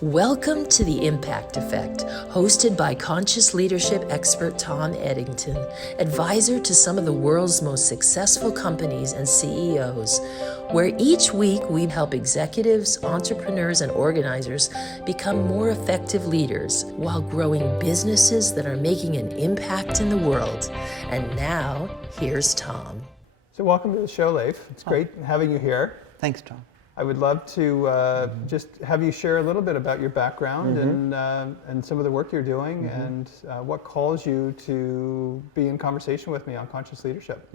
Welcome to The Impact Effect, hosted by conscious leadership expert Tom Eddington, advisor to some of the world's most successful companies and CEOs, where each week we help executives, entrepreneurs, and organizers become more effective leaders while growing businesses that are making an impact in the world. And now, here's Tom. So welcome to the show, Leif. It's great having you here. Thanks, Tom. I would love to just have you share a little bit about your background and some of the work you're doing and what calls you to be in conversation with me on conscious leadership.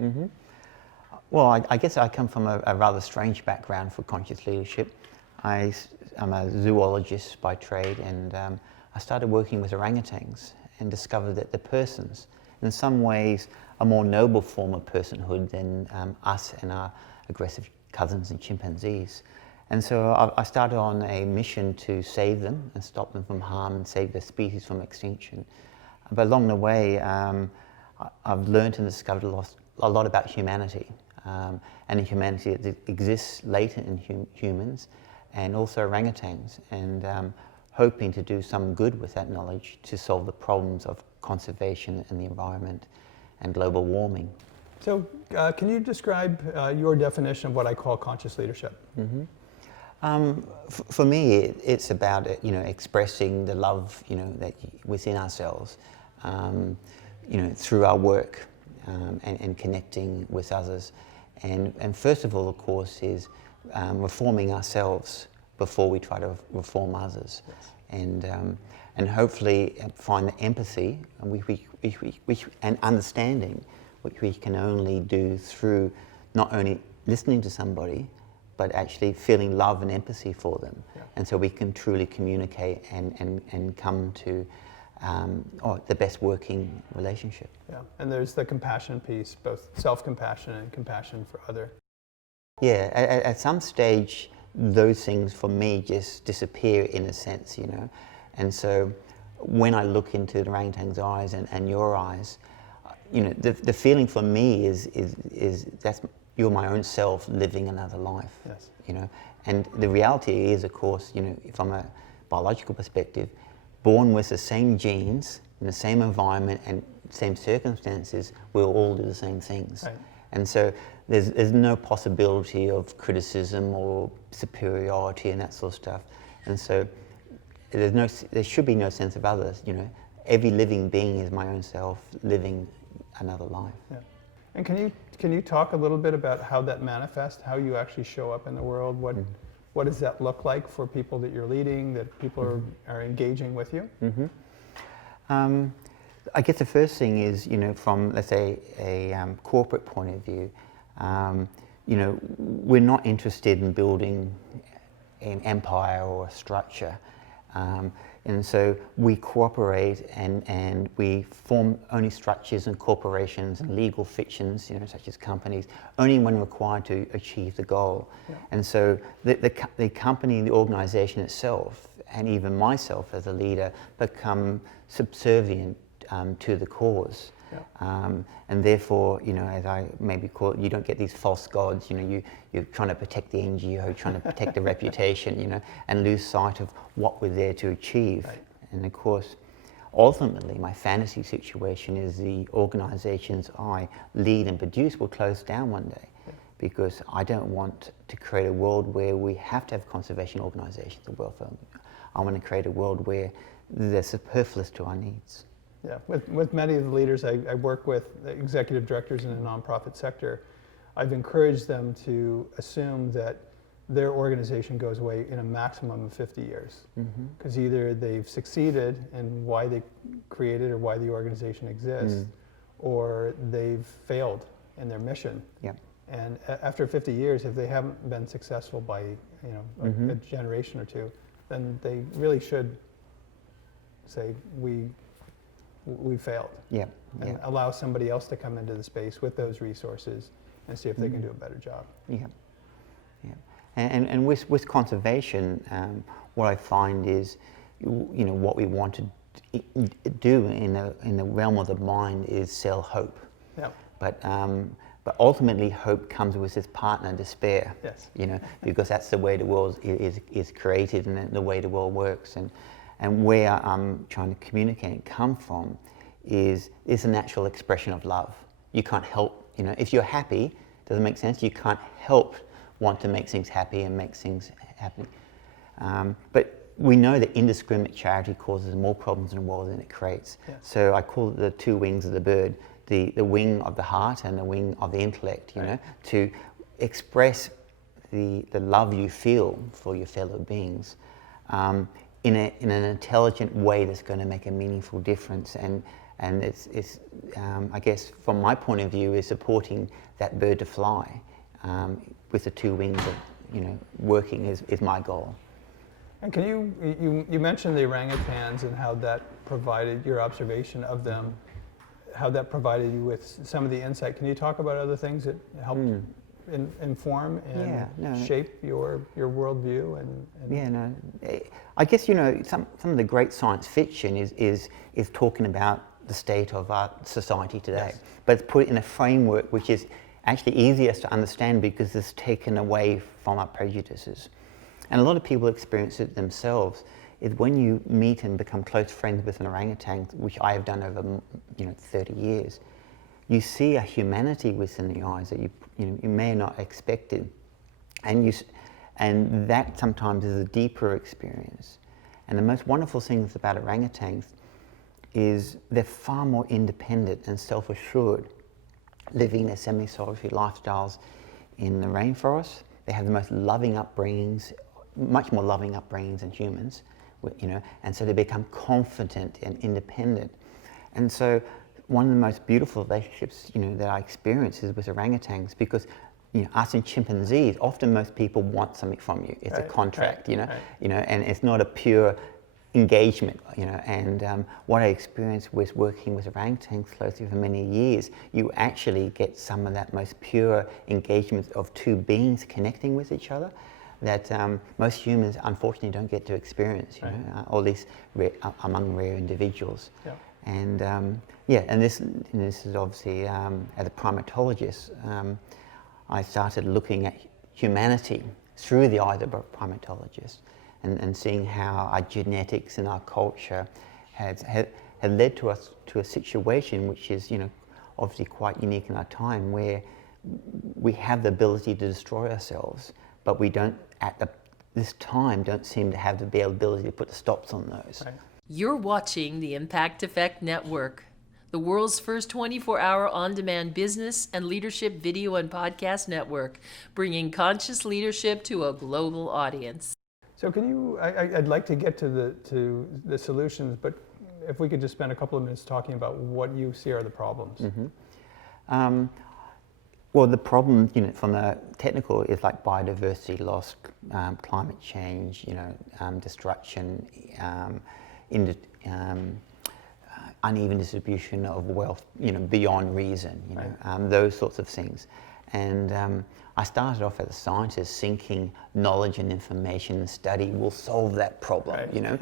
Well, I guess I come from a rather strange background for conscious leadership. I'm a zoologist by trade, and I started working with orangutans and discovered that the persons, in some ways, a more noble form of personhood than us and our aggressive cousins and chimpanzees. And so I started on a mission to save them and stop them from harm and save their species from extinction. But along the way, I've learned and discovered a lot about humanity and the humanity that exists latent in humans and also orangutans, and hoping to do some good with that knowledge to solve the problems of conservation and the environment and global warming. So can you describe your definition of what I call conscious leadership? For me, it's about expressing the love that within ourselves, through our work and connecting with others, and first of all, of course, is reforming ourselves before we try to reform others, and hopefully find the empathy and understanding, which we can only do through not only listening to somebody, but actually feeling love and empathy for them. Yeah. And so we can truly communicate and come to the best working relationship. Yeah, and there's the compassion piece, both self-compassion and compassion for other. Yeah, at some stage, those things for me just disappear in a sense, And so when I look into the orangutan's eyes and your eyes, the feeling for me is that's you're my own self living another life. Yes. And the reality is, of course, from a biological perspective, born with the same genes in the same environment and same circumstances, we'll all do the same things. Right. And so there's no possibility of criticism or superiority and that sort of stuff. And so there should be no sense of others. Every living being is my own self living another life. Yeah. And can you talk a little bit about how that manifests, how you actually show up in the world? What does that look like for people that you're leading, that people are engaging with you? I guess the first thing is, from, let's say, a corporate point of view, we're not interested in building an empire or a structure. And so we cooperate and we form only structures and corporations and legal fictions, such as companies, only when required to achieve the goal. Yeah. And so the company, the organization itself, and even myself as a leader, become subservient to the cause. Yeah. And therefore, as I maybe call it, you don't get these false gods. You're trying to protect the NGO, trying to protect the reputation, and lose sight of what we're there to achieve. Right. And of course, ultimately, my fantasy situation is the organizations I lead and produce will close down one day, because I don't want to create a world where we have to have conservation organizations or welfare. I want to create a world where they're superfluous to our needs. Yeah, with many of the leaders I work with, executive directors in the nonprofit sector, I've encouraged them to assume that their organization goes away in a maximum of 50 years. Because either they've succeeded in why they created or why the organization exists, or they've failed in their mission. Yeah. And after 50 years, if they haven't been successful by a generation or two, then they really should say, we failed. Yeah. And allow somebody else to come into the space with those resources and see if they can do a better job. Yeah. Yeah. And with conservation, what I find is, what we want to do in the realm of the mind is sell hope. Yeah. But But ultimately, hope comes with its partner, despair. Yes. You know, because that's the way the world is created and the way the world works. And where I'm trying to communicate and come from is a natural expression of love. You can't help, you know, if you're happy, does it make sense? You can't help want to make things happy and make things happy. But we know that indiscriminate charity causes more problems in the world than it creates. Yes. So I call it the two wings of the bird, the wing of the heart and the wing of the intellect, you know, to express the love you feel for your fellow beings in an intelligent way that's going to make a meaningful difference. And it's I guess from my point of view is supporting that bird to fly with the two wings of, you know, working is my goal. And can you mentioned the orangutans and how that provided your observation of them, how that provided you with some of the insight. Can you talk about other things that helped inform and shape your worldview? I guess, you know, some of the great science fiction is talking about the state of our society today, Yes. but it's put in a framework which is actually easiest to understand because it's taken away from our prejudices. And a lot of people experience it themselves. Is when you meet and become close friends with an orangutan, which I have done over 30 years, you see a humanity within the eyes that you may not expected, and that sometimes is a deeper experience. And the most wonderful things about orangutans is they're far more independent and self-assured, living their semi-solitary lifestyles in the rainforest. They have the most loving upbringings, much more loving upbringings than humans, you know, and so they become confident and independent. And so one of the most beautiful relationships, you know, that I experience is with orangutans, because, you know, us and chimpanzees, often most people want something from you. It's a contract, you know, and it's not a pure engagement, you know. And what I experienced with working with orangutans closely for many years, you actually get some of that most pure engagement of two beings connecting with each other that most humans unfortunately don't get to experience, you know, or at least among rare individuals. Yeah. And and this is obviously, as a primatologist, I started looking at humanity through the eyes of a primatologist, and seeing how our genetics and our culture had led to us to a situation which is, you know, obviously quite unique in our time, where we have the ability to destroy ourselves, but we don't, this time, don't seem to have the ability to put the stops on those. Right. You're watching the Impact Effect Network, the world's first 24-hour on-demand business and leadership video and podcast network, bringing conscious leadership to a global audience. So can you, I'd like to get to the solutions, but if we could just spend a couple of minutes talking about what you see are the problems. Mm-hmm. Well, the problem, you know, from the technical is like biodiversity loss, climate change, you know, destruction, uneven distribution of wealth, you know, beyond reason, you know, those sorts of things. And I started off as a scientist thinking knowledge and information and study will solve that problem, you know.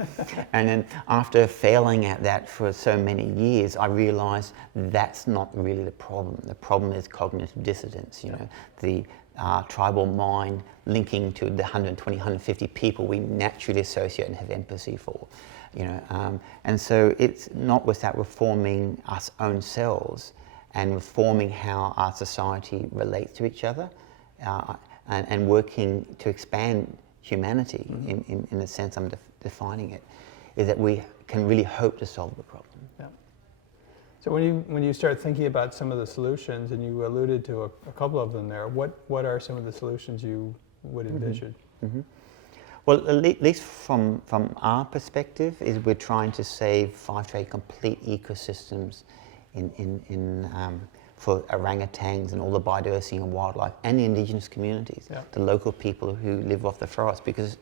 And then after failing at that for so many years, I realized that's not really the problem. The problem is cognitive dissonance, you know, the tribal mind linking to the 120, 150 people we naturally associate and have empathy for, you know. And so it's not without reforming us own selves and reforming how our society relates to each other, and working to expand humanity in the sense I'm defining it, is that we can really hope to solve the problem. Yeah. So when you start thinking about some of the solutions, and you alluded to a couple of them there, what are some of the solutions you would envision? Mm-hmm. Well, at least from our perspective, is we're trying to save 5 to 8 complete ecosystems for orangutans and all the biodiversity and wildlife and the indigenous communities, the local people who live off the forest, because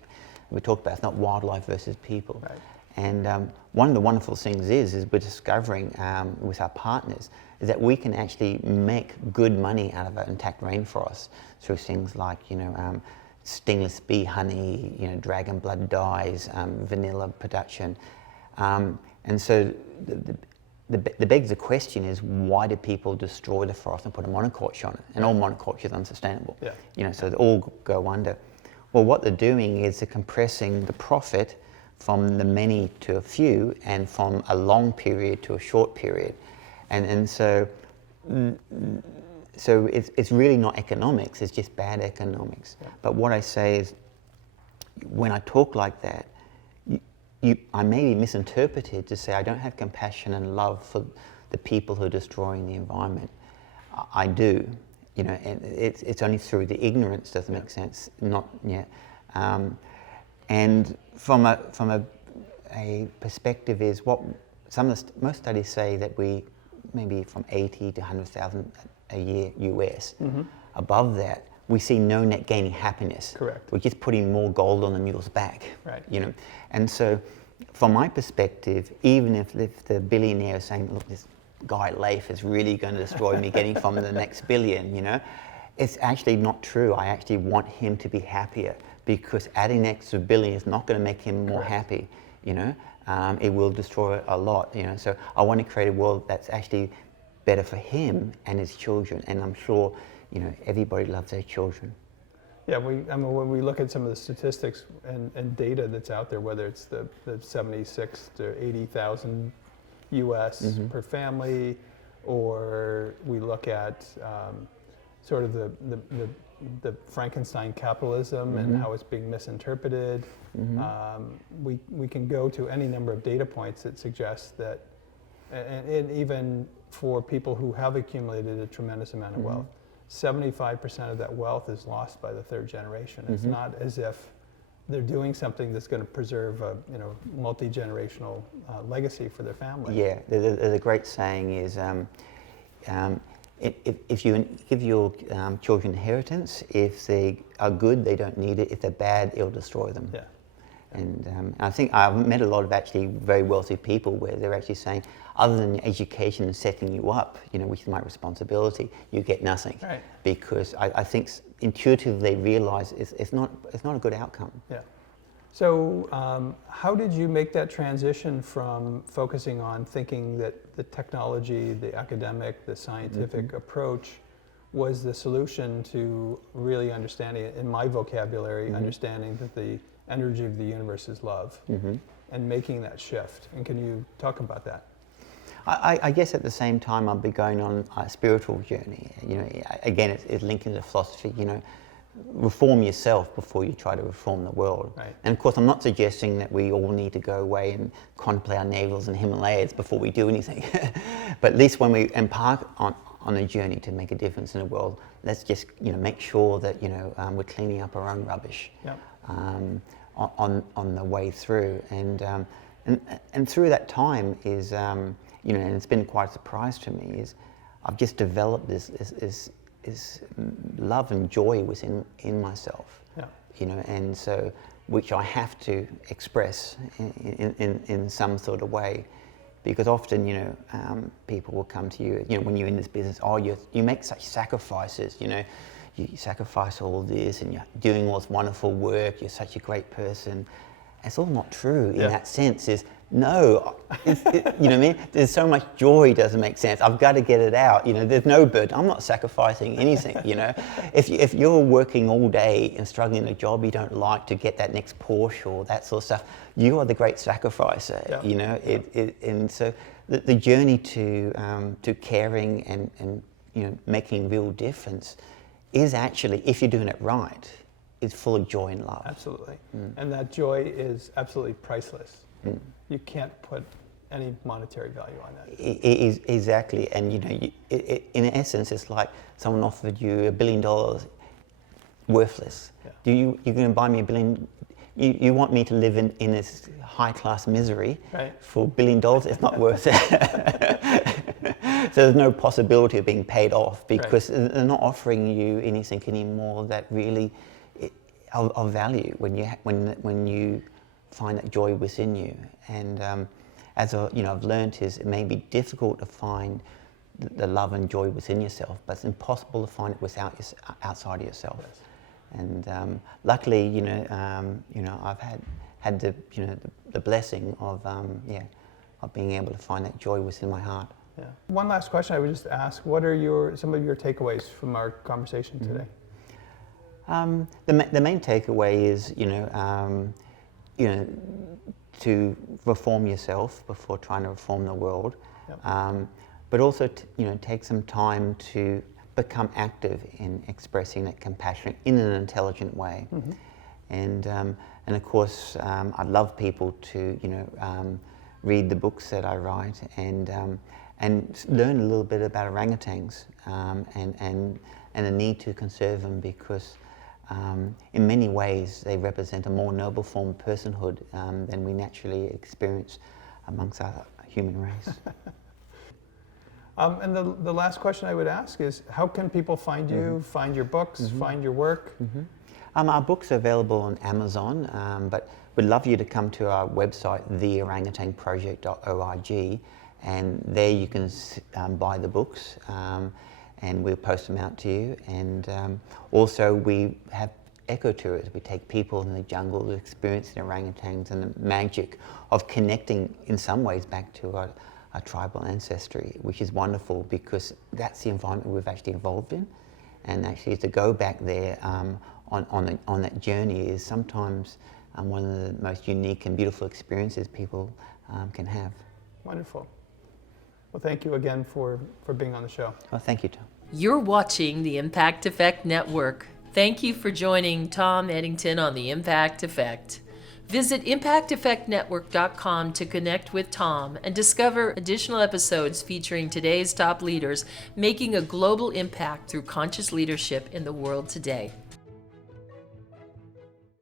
we talked about it's not wildlife versus people. Right. And one of the wonderful things is we're discovering with our partners is that we can actually make good money out of an intact rainforest through things like, you know, stingless bee honey, you know, dragon blood dyes, vanilla production, and so the begs the question is, why do people destroy the forest and put a monoculture on it? And all monoculture is unsustainable. Yeah. You know, so they all go under. Well, what they're doing is they're compressing the profit from the many to a few, and from a long period to a short period, and so it's really not economics. It's just bad economics. Yeah. But what I say is, when I talk like that, I may be misinterpreted to say I don't have compassion and love for the people who are destroying the environment. I do, you know, and it's only through the ignorance, doesn't make sense, not yet. And from a perspective is what most studies say, that we maybe from 80 to 100,000 a year US. Above that, we see no net gaining happiness. Correct. We're just putting more gold on the mule's back. Right. You know, and so from my perspective, even if the billionaire is saying, look, this guy Leif is really going to destroy me getting from the next billion, you know, it's actually not true. I actually want him to be happier, because adding an extra billion is not going to make him more happy, you know. It will destroy a lot, you know. So I want to create a world that's actually better for him and his children, and I'm sure, you know, everybody loves their children. Yeah, I mean, when we look at some of the statistics and data that's out there, whether it's the 76 to 80,000 US per family, or we look at sort of the Frankenstein capitalism and how it's being misinterpreted, we can go to any number of data points that suggest that, and even for people who have accumulated a tremendous amount of wealth, 75% of that wealth is lost by the third generation. It's not as if they're doing something that's going to preserve a, you know, multi-generational legacy for their family. Yeah, the great saying is, if you give your children inheritance, if they are good, they don't need it. If they're bad, it'll destroy them. Yeah. And I think I've met a lot of actually very wealthy people where they're actually saying, other than education and setting you up, you know, which is my responsibility, you get nothing. Right. Because I think intuitively they realize it's not a good outcome. Yeah. So how did you make that transition from focusing on thinking that the technology, the academic, the scientific approach was the solution to really understanding it, in my vocabulary, understanding that the energy of the universe is love, and making that shift? And can you talk about that? I guess at the same time I'll be going on a spiritual journey. You know, again, it's linking to philosophy. You know, reform yourself before you try to reform the world. Right. And of course, I'm not suggesting that we all need to go away and contemplate our navels in Himalayas before we do anything. But at least when we embark on a journey to make a difference in the world, let's just, you know, make sure that, you know, we're cleaning up our own rubbish. Yep. On the way through, and through that time is, you know, and it's been quite a surprise to me, is I've just developed this love and joy within myself. Yeah. You know, and so which I have to express in some sort of way, because often, you know, people will come to you, you know, when you're in this business, oh, you make such sacrifices, you know. You sacrifice all this and you're doing all this wonderful work, you're such a great person. It's all not true in that sense. Is no, you know what I mean? There's so much joy, doesn't make sense. I've got to get it out. You know, there's no burden. I'm not sacrificing anything, you know. If you're working all day and struggling in a job you don't like to get that next Porsche or that sort of stuff, you are the great sacrificer, you know. And so the journey to caring and you know, making real difference is actually, if you're doing it right, is full of joy and love. Absolutely. And that joy is absolutely priceless. You can't put any monetary value on that. It is, exactly. And, you know, in essence, it's like someone offered you $1 billion, worthless. Yeah. You're going to buy me $1 billion? You want me to live in this high-class misery for $1 billion? It's not worth it. So there's no possibility of being paid off, because they're not offering you anything anymore that really of value when you find that joy within you. And as you know, I've learned is it may be difficult to find the love and joy within yourself, but it's impossible to find it outside of yourself. Yes. And luckily, you know, I've had the, you know, the blessing of being able to find that joy within my heart. Yeah. One last question I would just ask, what are some of your takeaways from our conversation today? The main takeaway is, to reform yourself before trying to reform the world, Yep. but also take some time to become active in expressing that compassion in an intelligent way. Mm-hmm. And of course, I'd love people to read the books that I write and learn a little bit about orangutans and the need to conserve them, because in many ways they represent a more noble form of personhood than we naturally experience amongst our human race. And the last question I would ask is, how can people find you, find your books, find your work? Our books are available on Amazon, but we'd love you to come to our website, theorangutanproject.org, and there you can buy the books, and we'll post them out to you. And also we have ecotours. We take people in the jungle to experience the orangutans and the magic of connecting in some ways back to our tribal ancestry, which is wonderful because that's the environment we've actually evolved in. And actually to go back there on that journey is sometimes one of the most unique and beautiful experiences people can have. Wonderful. Well, thank you again for being on the show. Well, thank you, Tom. You're watching the Impact Effect Network. Thank you for joining Tom Eddington on the Impact Effect. Visit ImpactEffectNetwork.com to connect with Tom and discover additional episodes featuring today's top leaders making a global impact through conscious leadership in the world today.